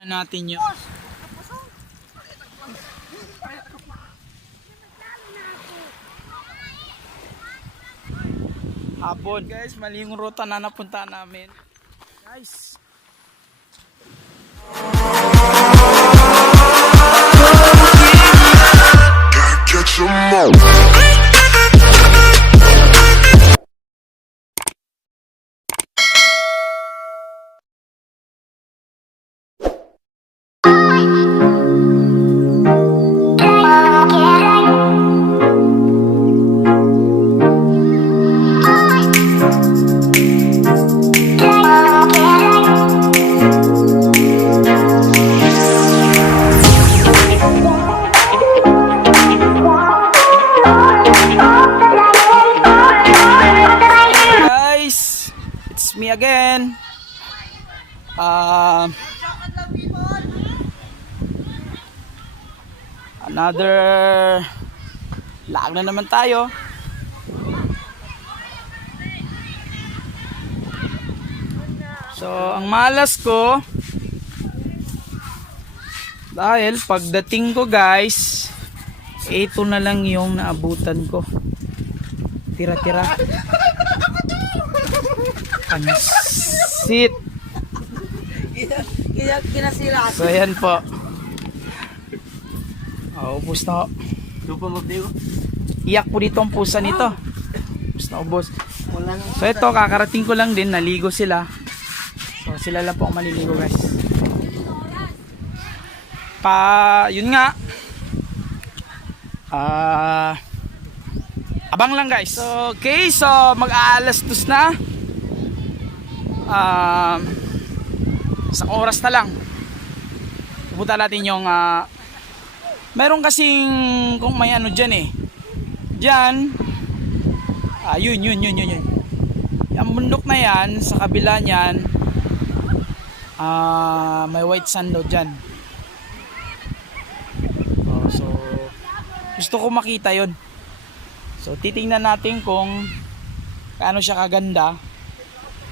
natin yung hapon. Guys, mali yung ruta na napunta namin. Guys, Catch 'em all. guys, it's me again. Another lag na naman tayo. So, ang malas ko dahil pagdating ko guys, ito na lang yung naabutan ko. Tira-tira. Pansit. Kinasira. So, ayan po. Ubus na. Iyak po dito ang pusa nito. Ubus na ubus. So, ito, kakarating ko lang din. Naligo sila. So, sila lang po ang maliligo guys. Yun nga. Abang lang guys. So, okay. So, mag-aalas 2 na. Isang oras na lang. Pupunta natin yung meron kasing kung may ano dyan eh. Dyan. Yun. Yung bundok na yan, sa kabila nyan, may white sand daw dyan. So, gusto ko makita yun. So, titingnan natin kung kaano siya kaganda.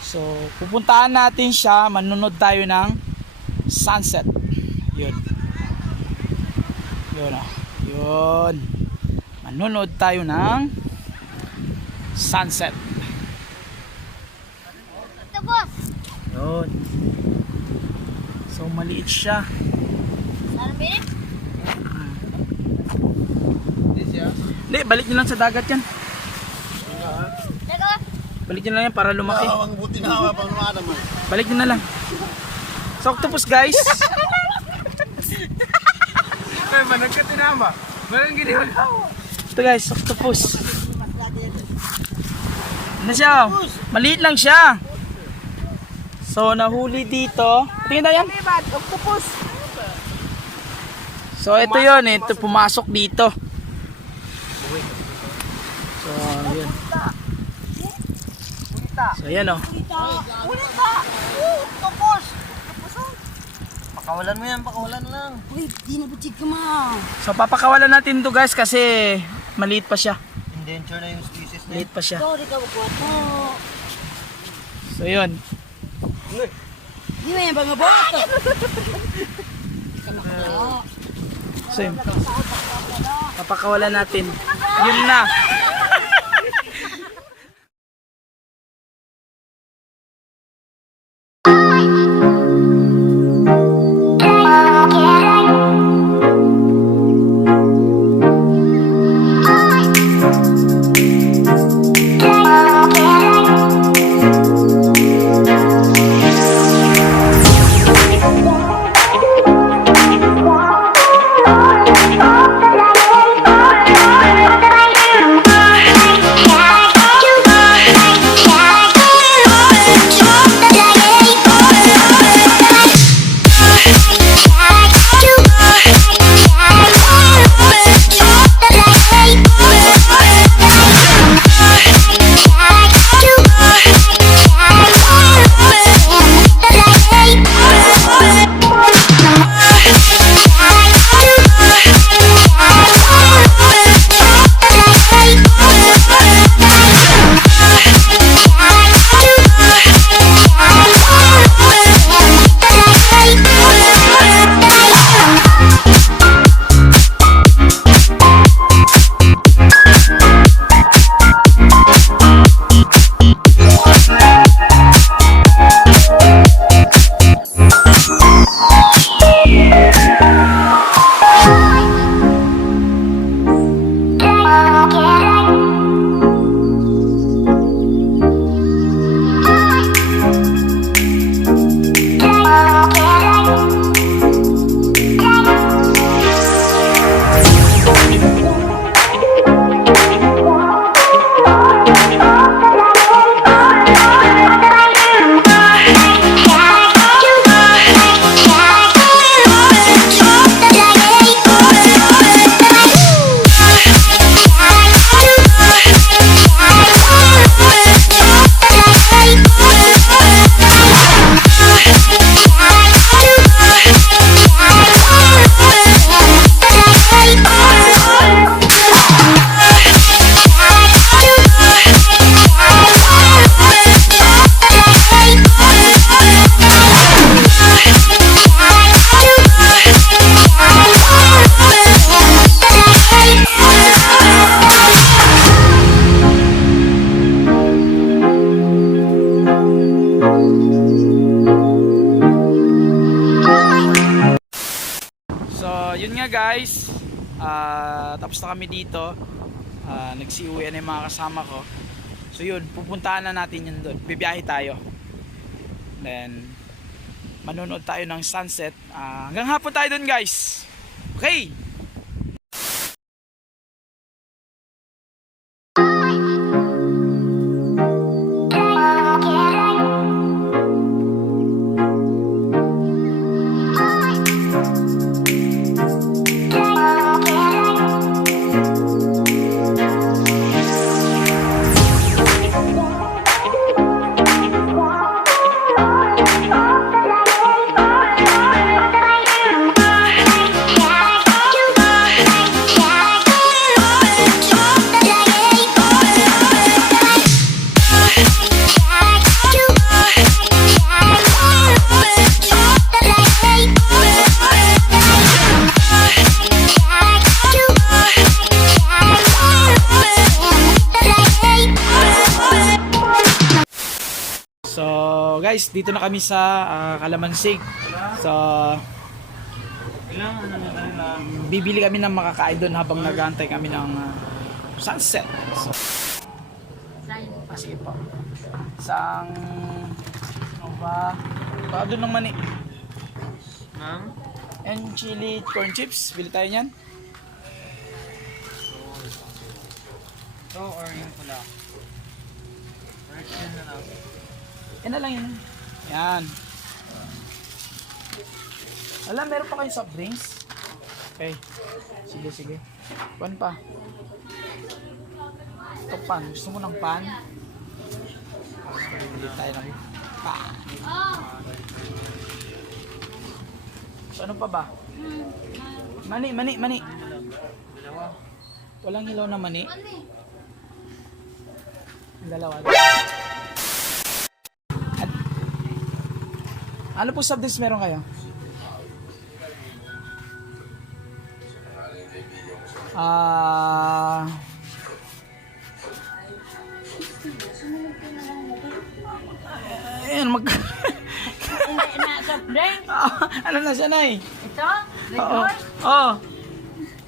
So, pupuntahan natin siya, manunod tayo ng sunset. Yun. Yun. Manunod tayo ng sunset. Yun. So, maliit siya. Hindi, balik nyo lang sa dagat yan. Balik nyo lang yan para lumaki. Balik nyo na lang. So, octopus guys. Ito guys, octopus. Ano siya? Maliit lang siya. So, nahuli dito. Tingnan na yan. Octopus. So, ito yun. Ito pumasok dito. So, yun. So, yan o. Ulit ba? Octopus. Pakawalan mo yan, pakawalan lang. Uy, di na butig ka ma. So, papakawalan natin to guys kasi maliit pa siya. Endanger na yung species na. Maliit pa siya. Sorry ka, wagwat mo. So, yun. Di ba yan ba mabot? So, yun. Papakawalan natin. Yun na. yun nga guys. Tapos na kami dito. Nagsiuwi na yung mga kasama ko. So yun, pupuntahan na natin yun doon. Bibiyahe tayo. Then manonood tayo ng sunset. Hanggang hapon tayo doon guys. Okay. So guys, dito na kami sa Kalamansig. So bibili kami ng makakain doon habang nag-aantay kami ng sunset. So sige po. Isang ano ba? Baka doon ng mani. Ma'am? And chili corn chips. Bili tayo niyan. Ito or yung pula? Yan na lang. Yan na lang yun. Yan. Alam, meron pa kayong soft drinks? Okay. Sige, sige. Pan pa. Ito pan. Gusto mo ng pan? Hindi tayo ng pan. So ano pa ba? Mani, mani, mani. Walang hilaw na mani. Dalawa. Ano po soft drinks meron kayo? Ayan, Hindi na soft drink. ano na siya, Nay? Ito? Red Oo. Horse? Oo.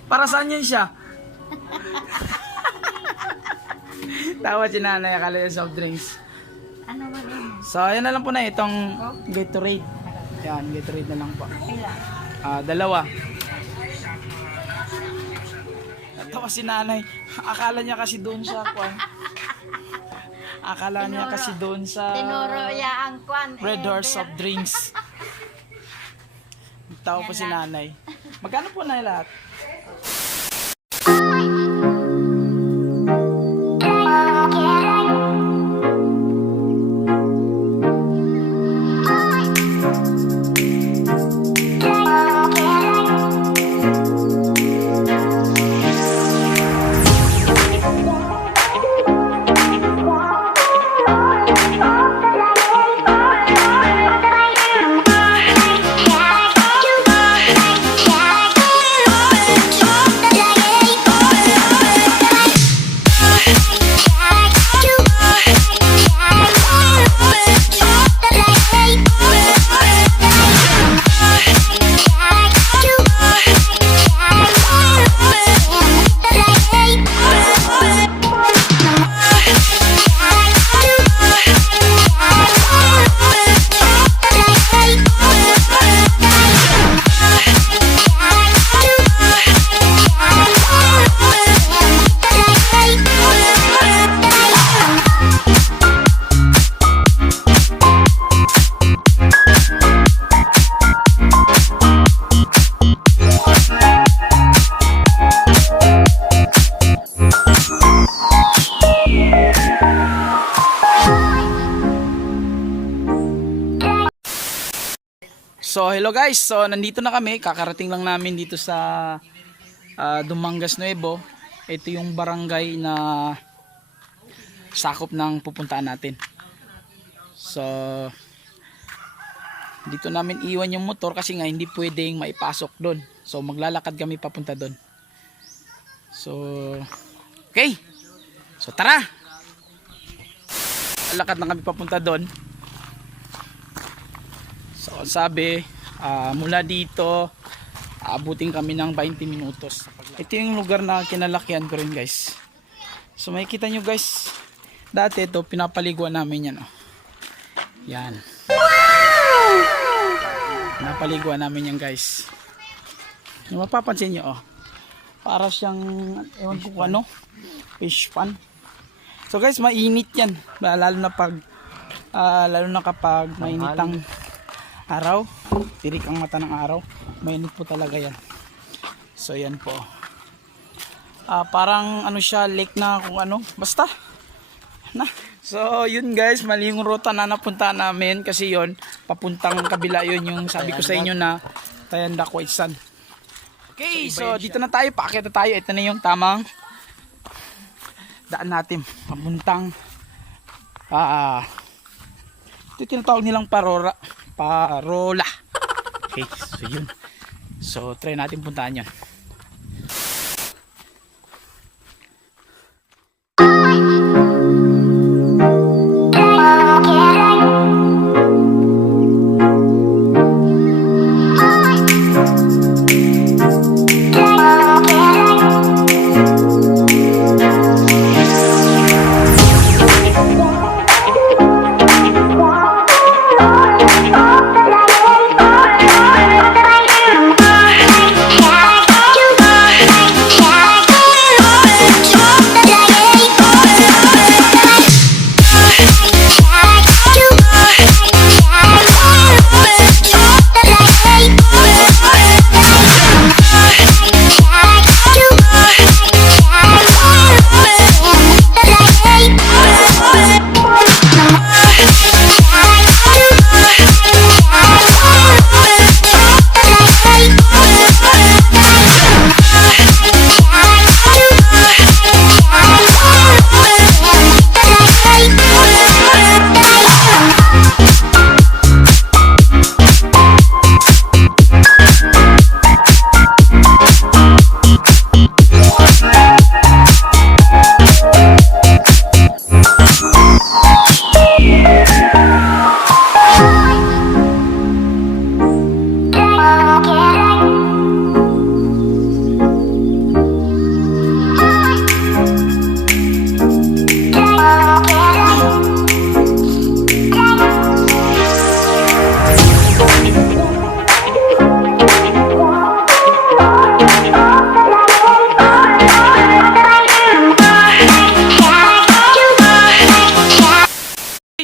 Para saan yan siya? Tawa si Nanay, akala yung soft drinks. Ano ba yun? So, ayan na lang po na itong Gatorade. Yan, Gatorade na lang po. Pila? Dalawa. Natawa si Nanay. Akala niya kasi doon sa kwan. Akala niya kasi doon sa Tinuro ya ang kwan. Red Horse soft drinks. Natawa po si Nanay. Magkano po na lahat? So hello guys, so nandito na kami, kakarating lang namin dito sa Dumangas Nuevo. Ito yung barangay na sakop ng pupuntahan natin. So dito namin iwan yung motor kasi nga hindi pwedeng maipasok doon. So maglalakad kami papunta doon. So okay, so tara, lakad na kami papunta doon. So sabi mula dito Aabutin kami ng 20 minutos. Ito yung lugar na kinalakihan ko rin guys. So makikita nyo guys, dati ito pinapaliguan namin yan. Oh. Yan. Pinapaliguan namin yan guys. Yung mapapansin nyo, oh, para siyang, ewan ko kung ano, fish pan. So guys, mainit yan. Lalo na kapag mainit ang araw, tirik ang mata ng araw, mainit po talaga yan. So yan po. Parang ano siya, lake na kung ano, basta na. So yun guys, mali yung ruta na napunta namin kasi yon papuntang kabila yon yung sabi ko sa inyo na Tayandak White Sand. Okay, so dito na tayo, paakyat na tayo. Ito na yung tamang daan natin papuntang ito tinatawag nilang parola. Okay, so yun. So try natin puntahan yan.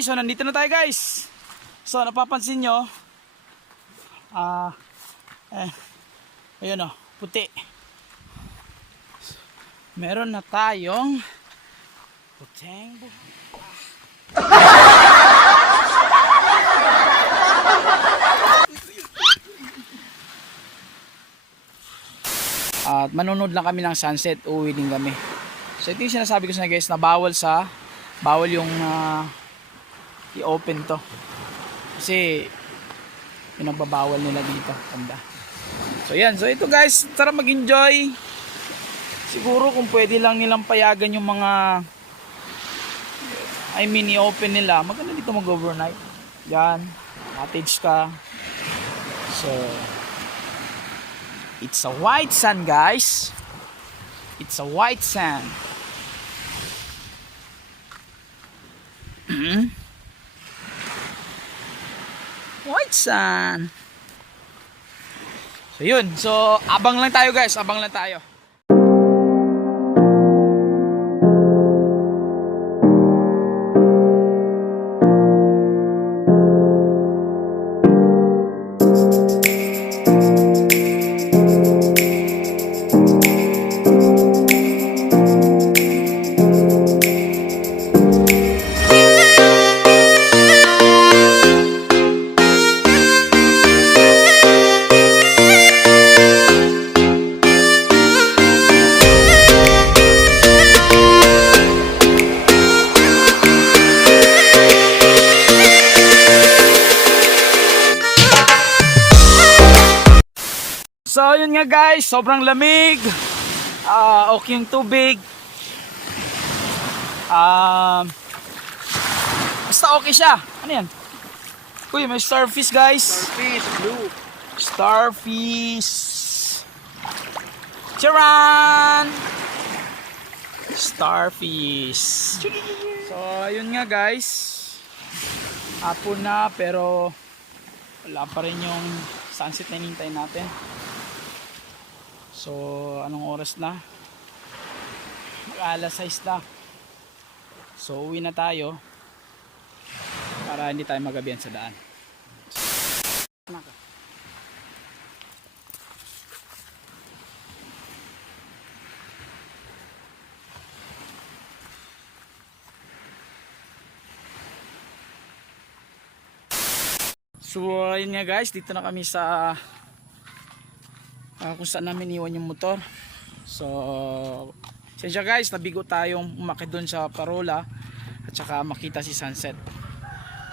So nandito na tayo guys. So napapansin nyo, ayun o, puti. Meron na tayong puting at manunod lang kami ng sunset, uuwi din kami. So ito yung sinasabi ko sa guys na bawal yung i-open to kasi pinagbabawal nila dito, tanda. So yan, so ito guys, tara mag-enjoy. Siguro kung pwede lang nilang payagan yung mga i-open nila, maganda dito mag-overnight. Yan, cottage ka. So it's a white sand guys, it's a white sand. White sand. So yun, so abang lang tayo guys, abang lang tayo. So yun nga guys, sobrang lamig. Okay yung tubig. Basta okay siya. Ano yan? Uy, may starfish guys. Starfish, blue. Starfish. Charan! Starfish. So, ayun nga guys. Hapon na pero wala pa rin yung sunset na hinintay natin. So, anong oras na? Alas 6 na. So, uwi na tayo para hindi tayo magabihan sa daan. So ayun nga guys, dito na kami sa kung saan namin iwan yung motor. So sensya guys, nabigo tayong umakyat doon sa Parola at saka makita si sunset.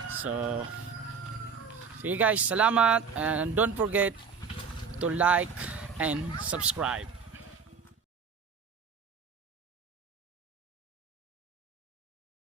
So sige guys, salamat and don't forget to like and subscribe.